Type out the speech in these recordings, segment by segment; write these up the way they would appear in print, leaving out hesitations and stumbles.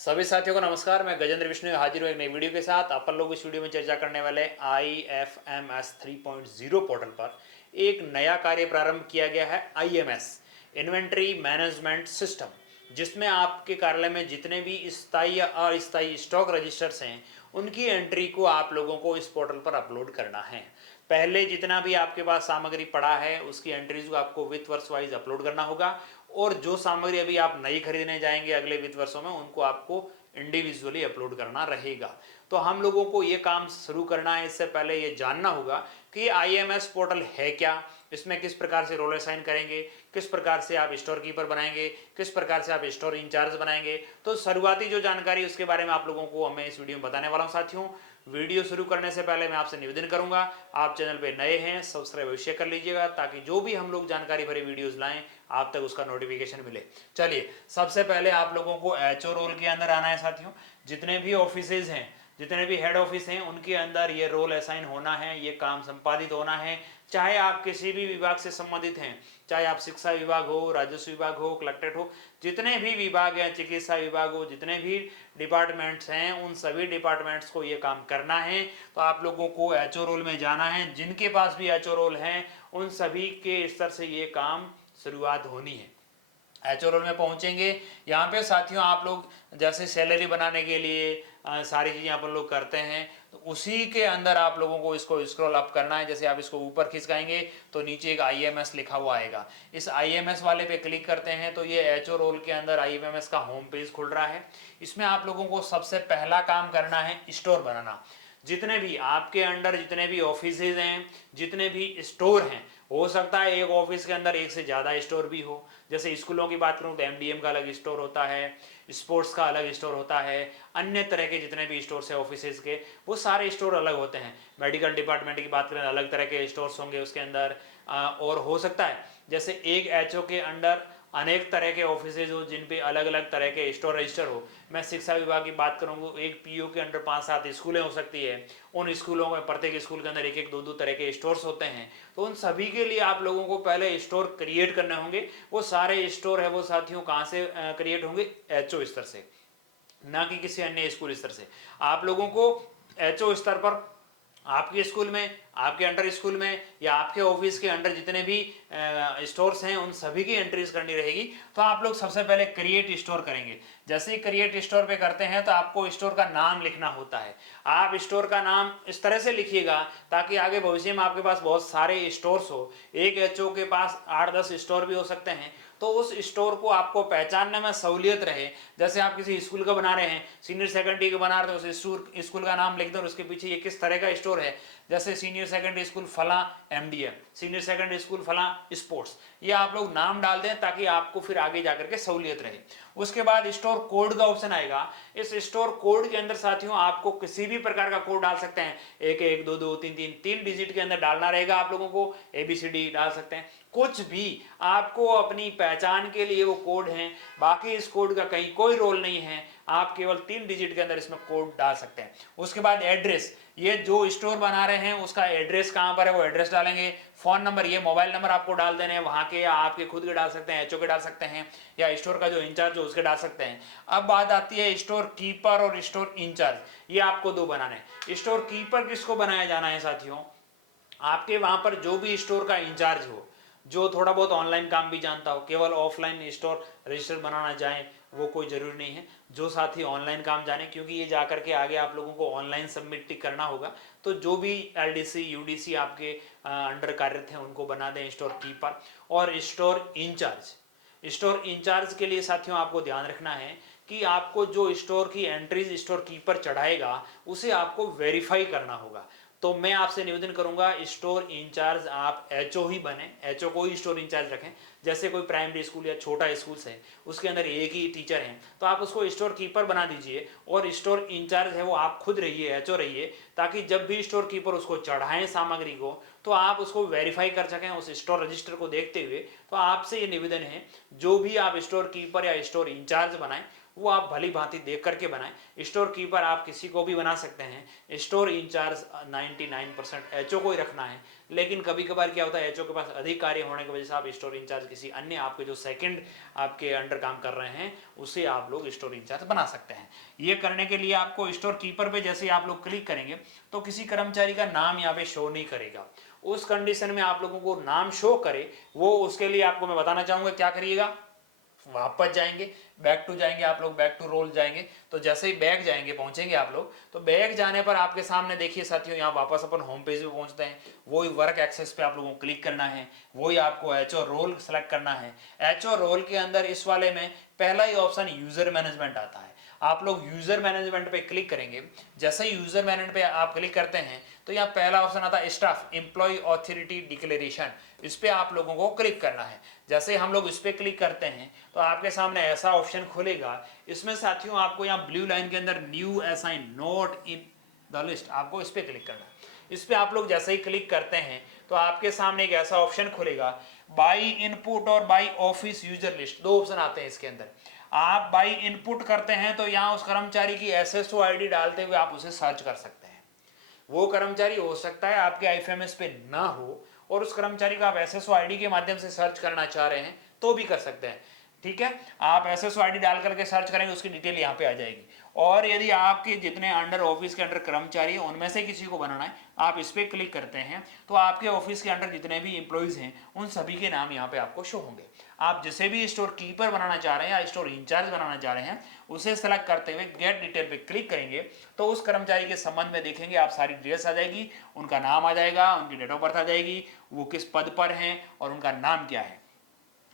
सभी साथियों को नमस्कार। मैं गजेंद्र विष्णु हाजिर हूँ एक नई वीडियो के साथ। अपन लोग इस वीडियो में चर्चा करने वाले IFMS 3.0 पोर्टल पर एक नया कार्य प्रारंभ किया गया है, IMS इन्वेंट्री मैनेजमेंट सिस्टम, जिसमें आपके कार्यालय में जितने भी स्थायी या अस्थायी स्टॉक रजिस्टर्स हैं उनकी एंट्री को आप लोगों को इस पोर्टल पर अपलोड करना है। पहले जितना भी आपके पास सामग्री पड़ा है उसकी एंट्रीज को आपको वित्त वर्ष वाइज अपलोड करना होगा, और जो सामग्री अभी आप नई खरीदने जाएंगे अगले वित्त वर्षों में उनको आपको इंडिविजुअली अपलोड करना रहेगा। तो हम लोगों को ये काम शुरू करना है, इससे पहले ये जानना होगा कि IMS पोर्टल है क्या, इसमें किस प्रकार से रोल असाइन करेंगे, किस प्रकार से आप स्टोर कीपर बनाएंगे, किस प्रकार से आप स्टोर इंचार्ज बनाएंगे। तो शुरुआती जो जानकारी उसके बारे में आप लोगों को मैं इस वीडियो में बताने वाला हूं। साथियों, वीडियो शुरू करने से पहले मैं आपसे निवेदन करूंगा, आप चैनल पे नए हैं सब्सक्राइब अवश्य कर लीजिएगा, ताकि जो भी हम लोग जानकारी भरे वीडियोस लाएं आप तक उसका नोटिफिकेशन मिले। चलिए, सबसे पहले आप लोगों को HO रोल के अंदर आना है। साथियों, जितने भी ऑफिसेज हैं, जितने भी हेड ऑफिस हैं, उनके अंदर ये रोल असाइन होना है, ये काम संपादित होना है। चाहे आप किसी भी विभाग से संबंधित हैं, चाहे आप शिक्षा विभाग हो, राजस्व विभाग हो, कलेक्ट्रेट हो, जितने भी विभाग हैं, चिकित्सा विभाग हो, जितने भी डिपार्टमेंट्स हैं, उन सभी डिपार्टमेंट्स को ये काम करना है। तो आप लोगों को HO रोल में जाना है। जिनके पास भी HO रोल है उन सभी के स्तर से ये काम शुरुआत होनी है। HO रोल में पहुंचेंगे, यहाँ पे साथियों आप लोग जैसे सैलरी बनाने के लिए सारी चीज़ें अपन लोग करते हैं, तो उसी के अंदर आप लोगों को इसको स्क्रॉल अप करना है। जैसे आप इसको ऊपर खिसकाएंगे तो नीचे एक IMS लिखा हुआ आएगा। इस IMS वाले पे क्लिक करते हैं तो ये HO रोल के अंदर IMS का होम पेज खुल रहा है। इसमें आप लोगों को सबसे पहला काम करना है स्टोर बनाना। जितने भी आपके अंडर जितने भी ऑफिसेज हैं, जितने भी स्टोर हैं, हो सकता है एक ऑफिस के अंदर एक से ज़्यादा स्टोर भी हो। जैसे स्कूलों की बात करूं तो MDM का अलग स्टोर होता है, स्पोर्ट्स का अलग स्टोर होता है, अन्य तरह के जितने भी स्टोर्स है ऑफिसेज के, वो सारे स्टोर अलग होते हैं। मेडिकल डिपार्टमेंट की बात करें अलग तरह के स्टोर्स होंगे उसके अंदर। और हो सकता है जैसे एक HO के अंडर अनेक तरह के ऑफिसेज हो जिन पे अलग अलग तरह के स्टोर रजिस्टर हो। मैं शिक्षा विभाग की बात करूँगा, एक PO के अंडर 5-7 स्कूलें हो सकती है। उन स्कूलों में प्रत्येक स्कूल के अंदर एक एक दो दो तरह के स्टोर्स होते हैं। तो उन सभी के लिए आप लोगों को पहले स्टोर क्रिएट करने होंगे। वो सारे स्टोर है वो साथियों कहाँ से क्रिएट होंगे? HO स्तर से, ना कि किसी अन्य स्कूल स्तर से। आप लोगों को HO स्तर पर आपके स्कूल में, आपके अंडर स्कूल में या आपके ऑफिस के अंडर जितने भी स्टोर्स हैं उन सभी की एंट्रीज करनी रहेगी। तो आप लोग सबसे पहले क्रिएट स्टोर करेंगे। जैसे ही क्रिएट स्टोर पे करते हैं तो आपको स्टोर का नाम लिखना होता है। आप स्टोर का नाम इस तरह से लिखिएगा ताकि आगे भविष्य में आपके पास बहुत सारे स्टोर्स हो। एक HO के पास 8-10 स्टोर भी हो सकते हैं, तो उस स्टोर को आपको पहचानने में सहूलियत रहे। जैसे आप किसी स्कूल का बना रहे हैं, सीनियर सेकेंडरी का बना रहे हो, उस स्कूल का नाम लिख दो और उसके पीछे ये किस तरह का स्टोर है। जैसे सीनियर सेकेंडरी स्कूल फला MDM, सीनियर सेकेंडरी स्कूल फला स्पोर्ट्स, ये आप लोग नाम डाल दें ताकि आपको फिर आगे जाकर के सहूलियत रहे। उसके बाद स्टोर कोड का ऑप्शन आएगा। इस स्टोर कोड के अंदर साथियों आपको किसी भी प्रकार का कोड डाल सकते हैं। 1-1, 2-2, 3-3, 3 डिजिट के अंदर डालना रहेगा। आप लोगों को ABCD डाल सकते हैं, कुछ भी आपको अपनी पहचान के लिए वो कोड है। बाकी इस कोड का कहीं कोई रोल नहीं है, आप केवल 3 डिजिट के अंदर इसमें कोड डाल सकते हैं। उसके बाद एड्रेस, ये जो स्टोर बना रहे हैं उसका एड्रेस कहां पर है वो एड्रेस डालेंगे। फोन नंबर, ये मोबाइल नंबर आपको डाल देने हैं, वहां के या आपके खुद के डाल सकते हैं, HO के डाल सकते हैं, या स्टोर का जो इंचार्ज हो उसके डाल सकते हैं। अब बात आती है स्टोर कीपर और स्टोर इंचार्ज, ये आपको दो बनाने हैं। स्टोर कीपर किसको बनाया जाना है साथियों? आपके वहां पर जो भी स्टोर का इंचार्ज हो, जो थोड़ा बहुत ऑनलाइन काम भी जानता हो, केवल ऑफलाइन स्टोर रजिस्टर बनाना जाए वो कोई जरूरी नहीं है। जो साथी ऑनलाइन काम जाने, क्योंकि ये जाकर के आगे आप लोगों को ऑनलाइन सबमिट करना होगा, तो जो भी LDC UDC आपके अंडर कार्यरत हैं उनको बना दें स्टोर कीपर और स्टोर इंचार्ज। स्टोर इंचार्ज के लिए साथियों आपको ध्यान रखना है कि आपको जो स्टोर की एंट्रीज स्टोर कीपर चढ़ाएगा उसे आपको वेरीफाई करना होगा। तो मैं आपसे निवेदन करूंगा स्टोर इंचार्ज आप HO ही बने, HO को ही स्टोर इंचार्ज रखें। जैसे कोई प्राइमरी स्कूल या छोटा स्कूल है उसके अंदर एक ही टीचर है तो आप उसको स्टोर कीपर बना दीजिए और स्टोर इंचार्ज है वो आप खुद रहिए, HO रहिए, ताकि जब भी स्टोर कीपर उसको चढ़ाएं सामग्री को तो आप उसको वेरीफाई कर सकें उस स्टोर रजिस्टर को देखते हुए। तो आपसे ये निवेदन है, जो भी आप स्टोर कीपर या स्टोर इंचार्ज बनाएं वो आप भली भांति देख करके बनाएं। स्टोर कीपर आप किसी को भी बना सकते हैं। स्टोर इंचार्ज 99% एचओ को ही रखना है, लेकिन कभी कभार क्या होता है एचओ के पास अधिक कार्य होने की वजह से आप स्टोर इंचार्ज किसी अन्य आपके जो सेकंड आपके अंडर काम कर रहे हैं उसे आप लोग स्टोर इंचार्ज बना सकते हैं। ये करने के लिए आपको स्टोर कीपर पे जैसे आप लोग क्लिक करेंगे तो किसी कर्मचारी का नाम यहाँ पे शो नहीं करेगा। उस कंडीशन में आप लोगों को नाम शो करे, वो उसके लिए आपको मैं बताना चाहूंगा क्या करिएगा। वापस जाएंगे, बैक टू जाएंगे आप लोग, बैक टू रोल जाएंगे। तो जैसे ही बैक जाएंगे पहुंचेंगे आप लोग, तो बैक जाने पर आपके सामने देखिए साथियों यहाँ वापस अपन होम पेज पे पहुंचते हैं। वही वर्क एक्सेस पे आप लोगों को क्लिक करना है, वही आपको एचओ रोल सेलेक्ट करना है। एचओ रोल के अंदर इस वाले में पहला ही ऑप्शन यूजर मैनेजमेंट आता है। आप लोग यूजर मैनेजमेंट पे क्लिक करेंगे। जैसे ही यूजर मैनेजमेंट पे आप क्लिक करते हैं तो यहाँ पहला ऑप्शन आता है स्टाफ एम्प्लॉय ऑथोरिटी डिक्लेरेशन। इस पे आप लोगों को क्लिक करना है। जैसे हम लोग इस पे क्लिक करते हैं तो आपके सामने ऐसा ऑप्शन खुलेगा। इसमें साथियों आपको यहाँ ब्लू लाइन के अंदर new assign note in the list, आपको इस पे क्लिक करना है। इस पे आप लोग जैसे ही क्लिक करते हैं तो आपके सामने एक ऐसा ऑप्शन खुलेगा, बाई इनपुट और बाई ऑफिस यूजर लिस्ट। दो ऑप्शन आते हैं इसके अंदर। आप बाई इनपुट करते हैं तो यहाँ उस कर्मचारी की एसएसओ आईडी डालते हुए आप उसे सर्च कर सकते हैं। वो कर्मचारी हो सकता है आपके आईएफएमएस पे ना हो और उस कर्मचारी का आप एसएसओ आईडी के माध्यम से सर्च करना चाह रहे हैं तो भी कर सकते हैं। ठीक है, आप एसएसओ आईडी डाल करके सर्च करेंगे, उसकी डिटेल यहाँ पे आ जाएगी। और यदि आपके जितने अंडर ऑफिस के अंडर कर्मचारी हैं उनमें से किसी को बनाना है, आप इस पर क्लिक करते हैं तो आपके ऑफिस के अंडर जितने भी एम्प्लॉइज हैं उन सभी के नाम यहाँ पे आपको शो होंगे। आप जिसे भी स्टोर कीपर बनाना चाह रहे हैं या स्टोर इंचार्ज बनाना चाह रहे हैं उसे सेलेक्ट करते हुए गेट डिटेल पे क्लिक करेंगे तो उस कर्मचारी के संबंध में देखेंगे आप सारी डिटेल्स आ जाएगी, उनका नाम आ जाएगा, उनकी डेट ऑफ बर्थ आ जाएगी, वो किस पद पर हैं और उनका नाम क्या है।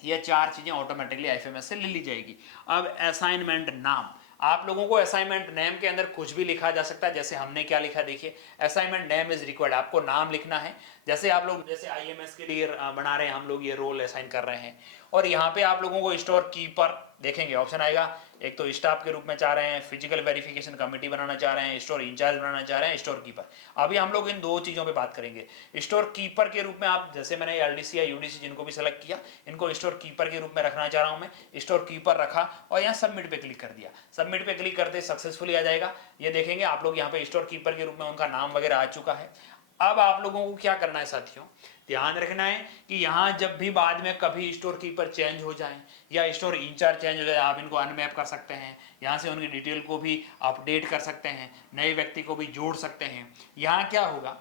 ये चार चीजें ऑटोमेटिकली आईएफएमएस से ले ली जाएगी। अब असाइनमेंट नाम, आप लोगों को असाइनमेंट नेम के अंदर कुछ भी लिखा जा सकता है। जैसे हमने क्या लिखा देखिए, असाइनमेंट नेम इज रिक्वायर्ड, आपको नाम लिखना है। जैसे आप लोग जैसे आईएमएस के लिए बना रहे हैं, हम लोग ये रोल असाइन कर रहे हैं और यहाँ पे आप लोगों को स्टोर कीपर देखेंगे ऑप्शन आएगा। एक तो स्टाफ के रूप में चाह रहे हैं, फिजिकल वेरिफिकेशन कमेटी बनाना चाह रहे हैं, स्टोर इंचार्ज बनाना चाह रहे हैं, स्टोर कीपर। अभी हम लोग इन दो चीजों पे बात करेंगे। स्टोर कीपर के रूप में आप जैसे मैंने एलडीसी या यूडीसी जिनको भी सेलेक्ट किया, इनको स्टोर कीपर के रूप में रखना चाह रहा हूं मैं। स्टोर कीपर रखा और यहाँ सबमिट पे क्लिक कर दिया। सबमिट पे क्लिक करते सक्सेसफुली आ जाएगा। ये देखेंगे आप लोग यहाँ पे स्टोर कीपर के रूप में उनका नाम वगैरह आ चुका है। अब आप लोगों को क्या करना है साथियों, ध्यान रखना है कि यहाँ जब भी बाद में कभी स्टोर कीपर चेंज हो जाए या स्टोर इंचार्ज चेंज हो जाए, आप इनको अनमैप कर सकते हैं। यहाँ से उनकी डिटेल को भी अपडेट कर सकते हैं, नए व्यक्ति को भी जोड़ सकते हैं। यहाँ क्या होगा,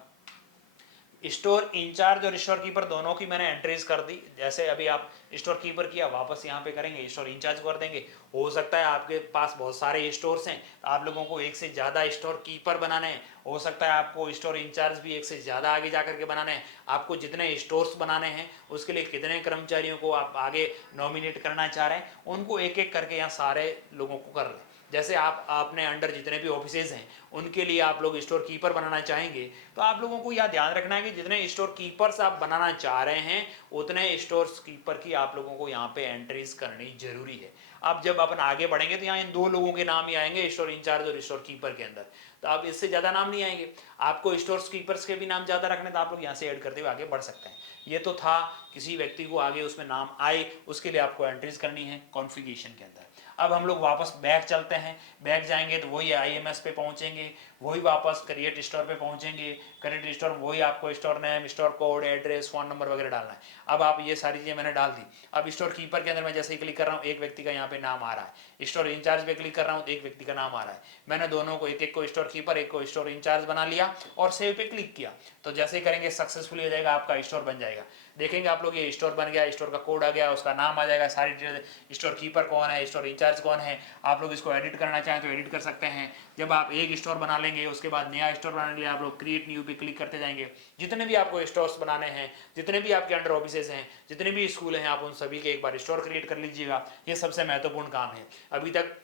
स्टोर इंचार्ज और स्टोर कीपर दोनों की मैंने एंट्रीज कर दी। जैसे अभी आप स्टोर कीपर किया, वापस यहाँ पे करेंगे स्टोर इंचार्ज कर देंगे। हो सकता है आपके पास बहुत सारे स्टोर्स हैं, आप लोगों को एक से ज़्यादा स्टोर कीपर बनाने हैं। हो सकता है आपको स्टोर इंचार्ज भी एक से ज़्यादा आगे जा करके बनाने हैं। आपको जितने स्टोर्स बनाने हैं उसके लिए कितने कर्मचारियों को आप आगे नॉमिनेट करना चाह रहे हैं, उनको एक एक करके यहाँ सारे लोगों को कर लें। जैसे आपने अंडर जितने भी ऑफिसेज हैं उनके लिए आप लोग स्टोर कीपर बनाना चाहेंगे तो आप लोगों को यह ध्यान रखना है कि जितने स्टोर कीपर्स आप बनाना चाह रहे हैं उतने स्टोर कीपर की आप लोगों को यहाँ पे एंट्रीज करनी जरूरी है। अब जब अपन आगे बढ़ेंगे तो यहाँ इन दो लोगों के नाम ही आएंगे, स्टोर इंचार्ज और स्टोर कीपर के अंदर। तो अब इससे ज़्यादा नाम नहीं आएंगे। आपको स्टोर कीपर्स के भी नाम ज़्यादा रखने तो आप लोग यहाँ से ऐड करते हुए आगे बढ़ सकते हैं। ये तो था किसी व्यक्ति को आगे उसमें नाम आए उसके लिए आपको एंट्रीज करनी है कॉन्फ़िगरेशन के अंदर। अब हम लोग वापस बैक चलते हैं। बैक जाएंगे तो वही आईएमएस पे पहुंचेंगे, वही वापस क्रिएट स्टोर पे पहुंचेंगे। क्रिएट स्टोर वही आपको store name, store code, address, phone number वगैरह डालना है। अब आप ये सारी चीज़ें मैंने डाल दी। अब स्टोर कीपर के अंदर मैं जैसे ही क्लिक कर रहा हूँ एक व्यक्ति का यहाँ पे नाम आ रहा है। स्टोर इंचार्ज पे क्लिक कर रहा हूँ तो एक व्यक्ति का नाम आ रहा है। मैंने दोनों को, एक एक को स्टोर कीपर, एक को स्टोर इंचार्ज बना लिया और सेव पे क्लिक किया। तो जैसे ही करेंगे सक्सेसफुली हो जाएगा, आपका स्टोर बन जाएगा। देखेंगे आप लोग ये स्टोर बन गया, स्टोर का कोड आ गया, उसका नाम आ जाएगा, सारी डिटेल, स्टोर कीपर कौन है, स्टोर इंचार्ज कौन है। आप लोग इसको एडिट करना चाहें तो एडिट कर सकते हैं। जब आप एक स्टोर बना लेंगे उसके बाद नया स्टोर बनाने के लिए आप लोग क्रिएट न्यू पे क्लिक करते जाएंगे। जितने भी आपको स्टोर्स बनाने हैं, जितने भी आपके अंडर ऑफिसेज हैं, जितने भी स्कूल हैं, आप उन सभी के एक बार स्टोर क्रिएट कर लीजिएगा। ये सबसे महत्वपूर्ण काम है। अभी तक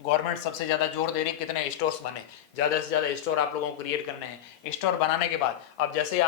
गवर्नमेंट सबसे ज़्यादा जोर दे रही है कितने स्टोर्स बने, ज़्यादा से ज़्यादा स्टोर आप लोगों को क्रिएट करने हैं। स्टोर बनाने के बाद अब जैसे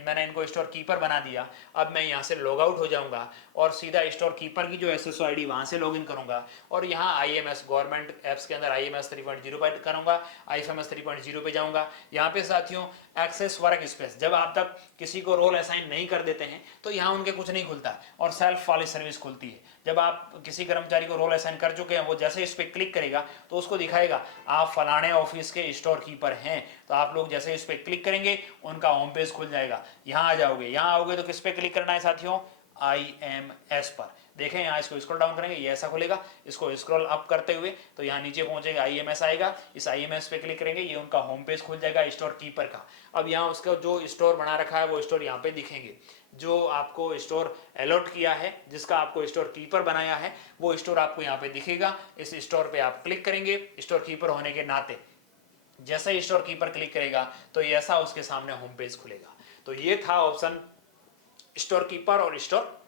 मैंने इनको स्टोर कीपर बना दिया, अब मैं यहाँ से लॉग आउट हो जाऊँगा और सीधा स्टोर कीपर की जो एसएसओ आईडी वहाँ से लॉगिन करूँगा और यहाँ आईएमएस गवर्नमेंट ऐप्स के अंदर आईएमएस 3.0 पर करूँगा, आईएफएमएस 3.0 पे जाऊँगा। यहाँ पे साथियों एक्सेस वर्क स्पेस, जब आप तक किसी को रोल असाइन नहीं कर देते हैं तो यहाँ उनके कुछ नहीं खुलता और सेल्फ वाली सर्विस खुलती है। जब आप किसी कर्मचारी को रोल असाइन कर चुके हैं, वो जैसे इस पर क्लिक करेगा तो उसको दिखाएगा आप फलाने ऑफिस के स्टोर कीपर हैं। तो आप लोग जैसे इस पर क्लिक करेंगे उनका होम पेज खुल जाएगा। यहाँ आ जाओगे, यहाँ आओगे तो किस पे क्लिक करना है साथियों, IMS पर। देखें यहाँ इसको स्क्रॉल डाउन करेंगे, ये ऐसा खुलेगा। इसको स्क्रॉल अप करते हुए तो यहाँ नीचे पहुंचेंगे, IMS आएगा। इस IMS पे क्लिक करेंगे, ये उनका होम पेज खुल जाएगा स्टोर कीपर का। अब यहाँ उसका जो स्टोर बना रखा है वो स्टोर यहाँ पे दिखेंगे। जो आपको स्टोर अलॉट किया है, जिसका आपको स्टोर कीपर बनाया है, वो स्टोर आपको यहाँ पे दिखेगा। इस स्टोर पे आप क्लिक करेंगे स्टोर कीपर होने के नाते। जैसे ही स्टोर कीपर क्लिक करेगा तो ऐसा उसके सामने होम पेज खुलेगा। तो ये था ऑप्शन स्टोर कीपर और स्टोर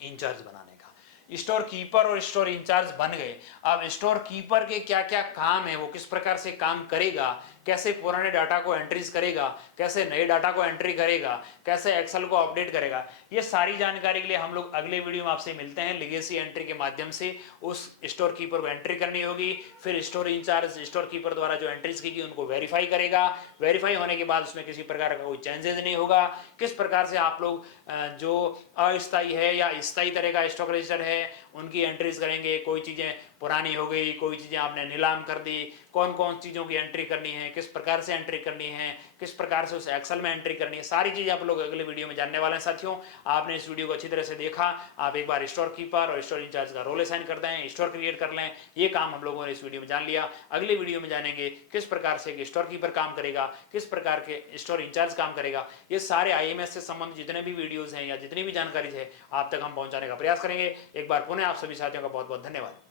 इंचार्ज बनाने का। स्टोर कीपर और स्टोर इंचार्ज बन गए। अब स्टोर कीपर के क्या क्या काम है, वो किस प्रकार से काम करेगा, कैसे पुराने डाटा को एंट्रीज करेगा, कैसे नए डाटा को एंट्री करेगा, कैसे एक्सेल को अपडेट करेगा, ये सारी जानकारी के लिए हम लोग अगले वीडियो में आपसे मिलते हैं। लेगेसी एंट्री के माध्यम से उस स्टोर कीपर को एंट्री करनी होगी, फिर स्टोर इंचार्ज स्टोर कीपर द्वारा जो एंट्रीज की उनको वेरीफाई करेगा। वेरीफाई होने के बाद उसमें किसी प्रकार का कोई चेंजेस नहीं होगा। किस प्रकार से आप लोग जो अस्थायी है या स्थायी तरह का स्टॉक रजिस्टर है उनकी एंट्रीज करेंगे। कोई चीज़ें पुरानी हो गई, कोई चीज़ें आपने नीलाम कर दी, कौन कौन चीज़ों की एंट्री करनी है, किस प्रकार से एंट्री करनी है, किस प्रकार से उस एक्सेल में एंट्री करनी है, सारी चीज़ें आप लोग अगले वीडियो में जानने वाले हैं। साथियों, आपने इस वीडियो को अच्छी तरह से देखा। आप एक बार स्टोर कीपर और स्टोर इंचार्ज का रोल असाइन कर दें, स्टोर क्रिएट कर लें। ये काम हम लोगों ने इस वीडियो में जान लिया। अगले वीडियो में जानेंगे किस प्रकार से स्टोर कीपर काम करेगा, किस प्रकार के स्टोर इंचार्ज काम करेगा। ये सारे IMS से संबंधित जितने भी वीडियोज़ हैं या जितनी भी जानकारी है आप तक हम पहुँचाने का प्रयास करेंगे। एक बार पुनः आप सभी साथियों का बहुत बहुत धन्यवाद।